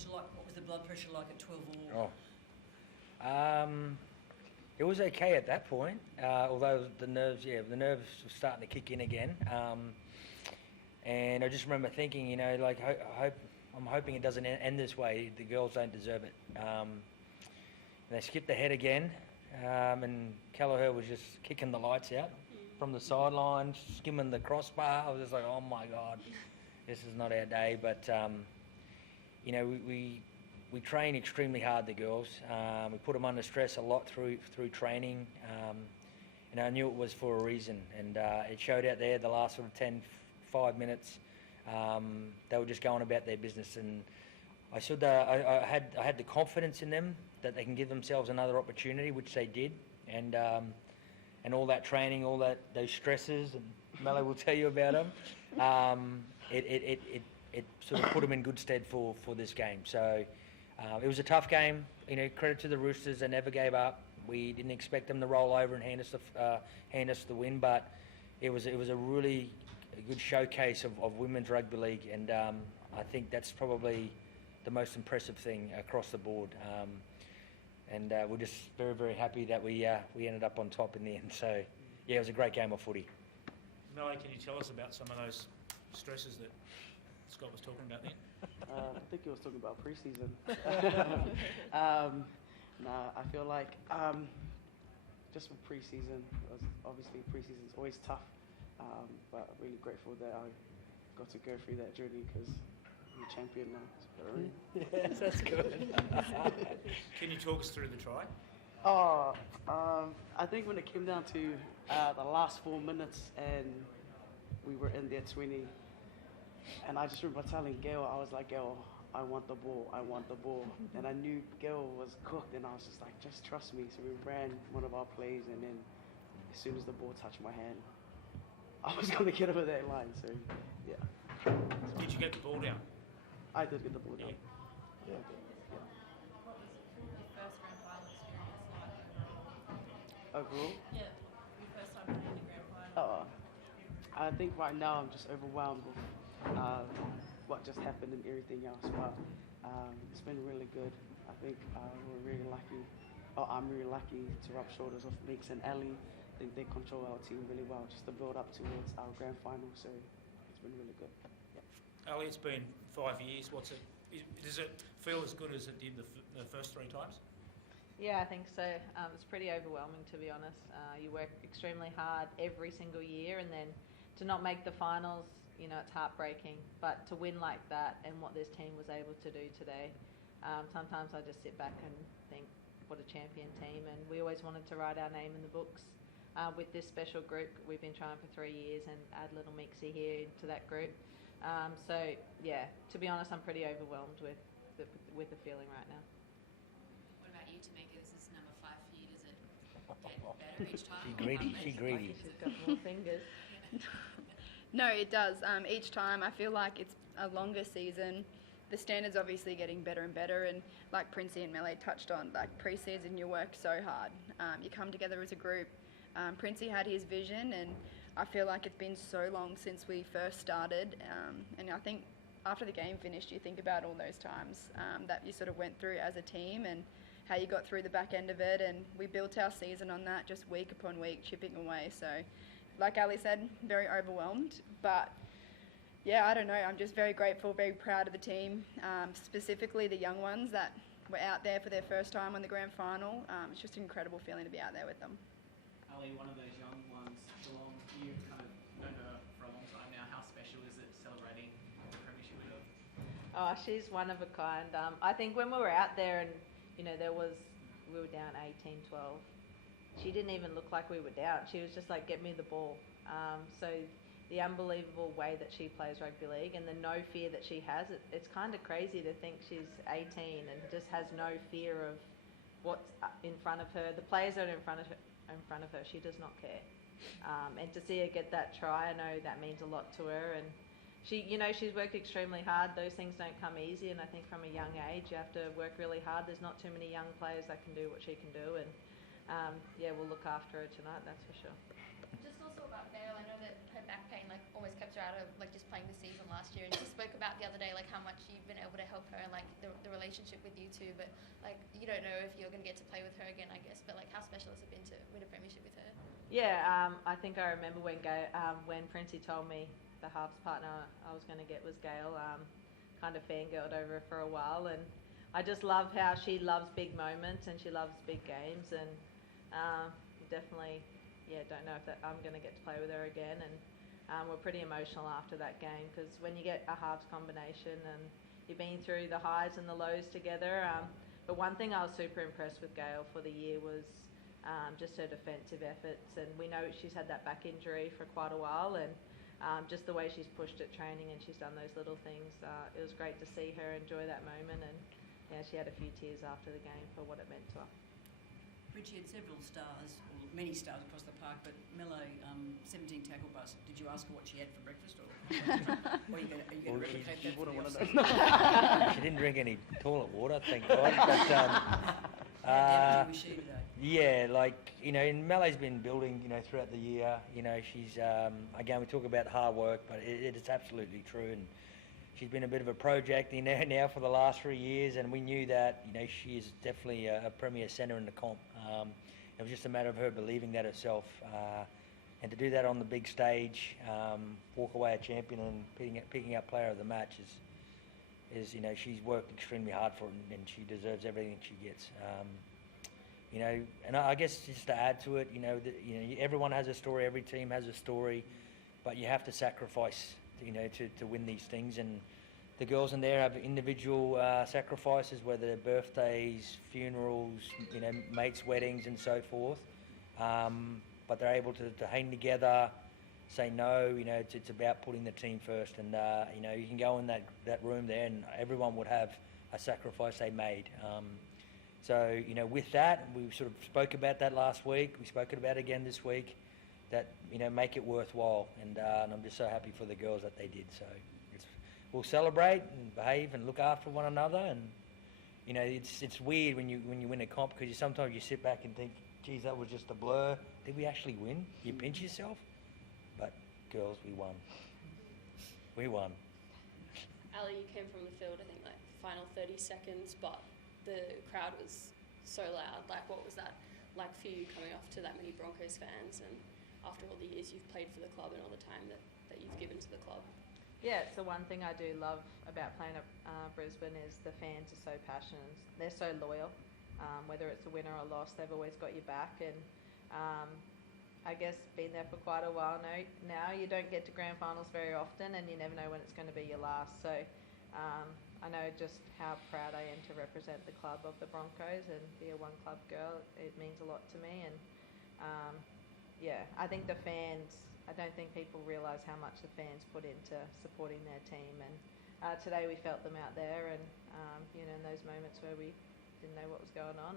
was it like? What was the blood pressure like at 12 all? It was okay at that point, although the nerves were starting to kick in again. And I just remember thinking, I'm hoping it doesn't end this way. The girls don't deserve it. And they skipped ahead again, and Kelleher was just kicking the lights out from the sideline, skimming the crossbar. I was just like, oh my God, this is not our day. But we train extremely hard, the girls. We put them under stress a lot through training. And I knew it was for a reason. And it showed out there the last sort of 5 minutes. They were just going about their business. And I had the confidence in them that they can give themselves another opportunity, which they did. And all that training, those stresses, and Mello will tell you about them, it sort of put them in good stead for this game. So it was a tough game. Credit to the Roosters, they never gave up. We didn't expect them to roll over and hand us the win, but it was a really good showcase of women's rugby league, and I think that's probably the most impressive thing across the board. And we're just very, very happy that we ended up on top in the end. So yeah, it was a great game of footy. Melly, can you tell us about some of those stresses that Scott was talking about then? I think he was talking about pre-season. I feel like just for pre-season, obviously pre-season is always tough, but I'm really grateful that I got to go through that journey because I'm a champion now. Yes, that's good. Can you talk us through the try? I think when it came down to the last 4 minutes and we were in their 20, and I just remember telling Gail, I was like, Gail, I want the ball. And I knew Gail was cooked, and I was just like, just trust me. So we ran one of our plays, and then as soon as the ball touched my hand, I was going to get over that line. So, yeah. Did you get the ball down? I did get the ball down. Yeah. What was your first grand final experience like? Overall? Yeah, your first time playing the grand final. I think right now I'm just overwhelmed with what just happened and everything else, but it's been really good. I think we're really lucky. I'm really lucky to rub shoulders with Meeks and Ellie. I think they control our team really well, just to build up towards our grand final. So it's been really good. Yeah. Ali, it's been 5 years. Does it feel as good as it did the first 3 times? Yeah, I think so. It's pretty overwhelming, to be honest. You work extremely hard every single year, and then to not make the finals, it's heartbreaking. But to win like that and what this team was able to do today, sometimes I just sit back and think, what a champion team. And we always wanted to write our name in the books. With this special group, we've been trying for 3 years and add little Mixie here into that group. So, yeah, to be honest, I'm pretty overwhelmed with the feeling right now. What about you, Tamika? This is number 5 for you. Does it get better each time? She's greedy. She's got more fingers. No, it does. Each time I feel like it's a longer season. The standard's obviously getting better and better, and like Princey and Melee touched on, like pre-season you work so hard. You come together as a group. Princey had his vision, and I feel like it's been so long since we first started, and I think after the game finished you think about all those times that you sort of went through as a team and how you got through the back end of it, and we built our season on that, just week upon week, chipping away. So like Ali said, very overwhelmed, but yeah, I don't know, I'm just very grateful, very proud of the team, specifically the young ones that were out there for their first time on the grand final. It's just an incredible feeling to be out there with them. Ali, one of those young ones, Geelong, you've kind of known her for a long time now. How special is it celebrating the premiership with her? Oh, she's one of a kind. I think when we were out there and, we were down 18-12, she didn't even look like we were down. She was just like, get me the ball. So the unbelievable way that she plays rugby league and the no fear that she has, it's kind of crazy to think she's 18 and just has no fear of what's in front of her. The players that are in front of her, she does not care. And to see her get that try, I know that means a lot to her. And she, she's worked extremely hard. Those things don't come easy, and I think from a young age you have to work really hard. There's not too many young players that can do what she can do, and we'll look after her tonight, that's for sure. Just just also about Dale. I know that her back pain like always kept her out of like just playing the season last year, and she spoke about the other day like how much you've been able to help her and like the relationship with you two. But like you don't know if you're going to get to play with her again, I guess. But like how special has it been to win a premiership with her? Yeah, I think I remember when Princey told me the halves partner I was going to get was Gail. Kind of fangirled over her for a while, and I just love how she loves big moments and she loves big games, and definitely, don't know if I'm going to get to play with her again. And we're pretty emotional after that game because when you get a halves combination and you've been through the highs and the lows together. But one thing I was super impressed with Gail for the year was just her defensive efforts, and we know she's had that back injury for quite a while, and just the way she's pushed at training and she's done those little things. It was great to see her enjoy that moment, and she had a few tears after the game for what it meant to her. Richie had several stars, or many stars across the park, but Melo, 17 tackle bust. Did you ask her what she had for breakfast, or are you going to replicate that for the offside? She didn't drink any toilet water, thank God. But, How damaging was she today? yeah, like, and Mallo's been building, throughout the year. She's, again, we talk about hard work, but it's absolutely true. And she's been a bit of a project in there now for the last 3 years, and we knew that, she is definitely a premier centre in the comp. It was just a matter of her believing that herself. And to do that on the big stage, walk away a champion and picking up player of the match is she's worked extremely hard for it, and she deserves everything she gets. And I guess just to add to it, everyone has a story, every team has a story, but you have to sacrifice, to win these things. And the girls in there have individual sacrifices, whether they're birthdays, funerals, mates' weddings, and so forth. But they're able to hang together, say no. It's about putting the team first. And you can go in that room there, and everyone would have a sacrifice they made. So, with that, we sort of spoke about that last week. We spoke about it again this week, that, make it worthwhile. And I'm just so happy for the girls that they did. So we'll celebrate and behave and look after one another. And, it's weird when you win a comp, because sometimes you sit back and think, geez, that was just a blur. Did we actually win? You pinch yourself. But, girls, we won. We won. Ali, you came from the field, I think, like final 30 seconds, but the crowd was so loud. Like, what was that like for you coming off to that many Broncos fans, and after all the years you've played for the club and all the time that you've given to the club? Yeah, it's the one thing I do love about playing at Brisbane is the fans are so passionate. They're so loyal. Whether it's a win or a loss, they've always got your back. And I guess being there for quite a while now, you don't get to grand finals very often, and you never know when it's going to be your last. So I know just how proud I am to represent the club of the Broncos and be a one-club girl. It means a lot to me. And I think the fans, I don't think people realise how much the fans put into supporting their team. And today we felt them out there, and in those moments where we didn't know what was going on,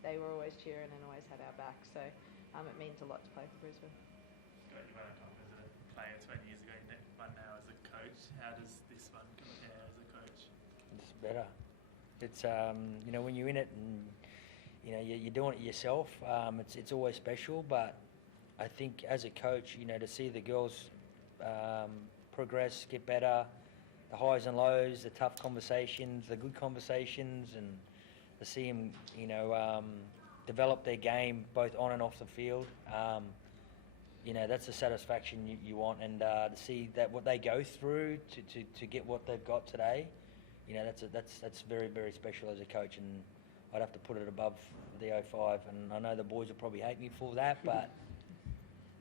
they were always cheering and always had our back. So it means a lot to play for Brisbane. Scott, you won a comp as a player 20 years ago, but now as a coach. How does this one compare as a coach? It's better. It's when you're in it and you're doing it yourself. It's always special. But I think as a coach, to see the girls progress, get better, the highs and lows, the tough conversations, the good conversations, and to see them, develop their game both on and off the field. That's the satisfaction you want, and to see that what they go through to get what they've got today, that's very, very special as a coach, and I'd have to put it above the 05. And I know the boys will probably hate me for that, but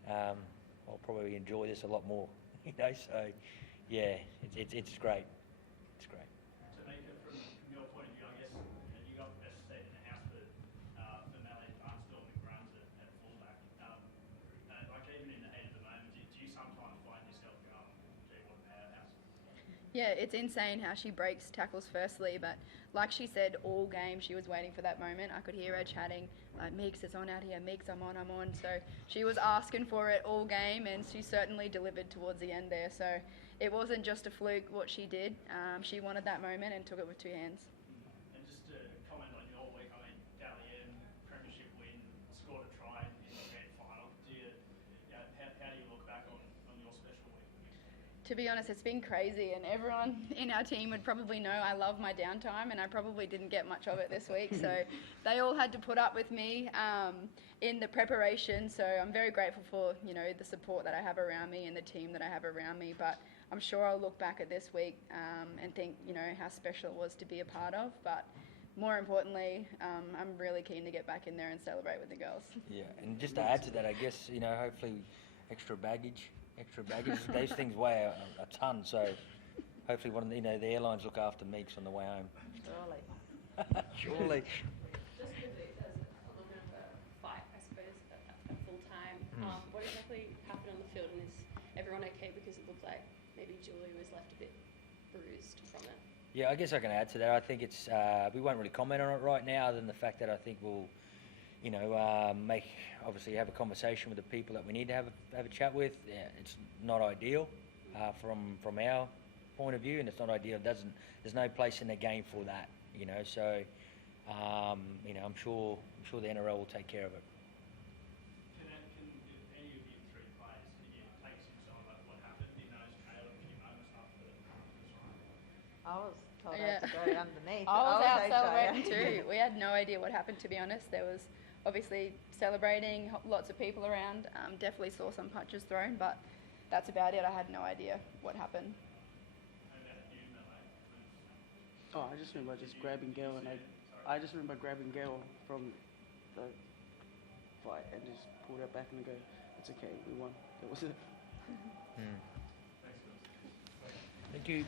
I'll probably enjoy this a lot more. So yeah, it's great. It's great. Tamika, from your point of view, I guess you got the best seat in the house for Mallee, Barnstorm and Grunts at fullback. Like even in the heat of the moment, do you sometimes find yourself going, gee, what a powerhouse? Yeah, it's insane how she breaks tackles firstly, but like she said, all game she was waiting for that moment. I could hear her chatting, like, Meeks, it's on out here, Meeks, I'm on. So she was asking for it all game, and she certainly delivered towards the end there. So it wasn't just a fluke what she did. She wanted that moment and took it with two hands. And just to comment on your week, I mean, Dally M, premiership win, scored a try in the grand final. How To be honest, it's been crazy, and everyone in our team would probably know I love my downtime, and I probably didn't get much of it this week. So they all had to put up with me in the preparation. So I'm very grateful for the support that I have around me and the team that I have around me. But I'm sure I'll look back at this week and think how special it was to be a part of. But more importantly, I'm really keen to get back in there and celebrate with the girls. Yeah, and just to add to that, I guess hopefully extra baggage. Those things weigh a ton, so hopefully one of the airlines look after Meeks on the way home. Surely. Just with it as a little bit of a fight, I suppose, at full time. What exactly happened on the field, and is everyone okay? Because it looked like maybe Julie was left a bit bruised from it. Yeah, I guess I can add to that. I think it's we won't really comment on it right now, other than the fact that I think we'll have a conversation with the people that we need to have a chat with. Yeah, it's not ideal from our point of view, and it's not ideal. There's no place in the game for that, So, I'm sure the NRL will take care of it. Can any of you three players, can you take some side about what happened in those trailer a few moments after the I was told I had to go underneath. I was out okay, celebrating too. We had no idea what happened, to be honest. There was obviously celebrating, lots of people around. Definitely saw some punches thrown, but that's about it. I had no idea what happened. Oh, I just remember just grabbing Gail, and I just remember grabbing Gail from the fight and just pulled her back and go, "It's okay, we won." That was it. Thank you.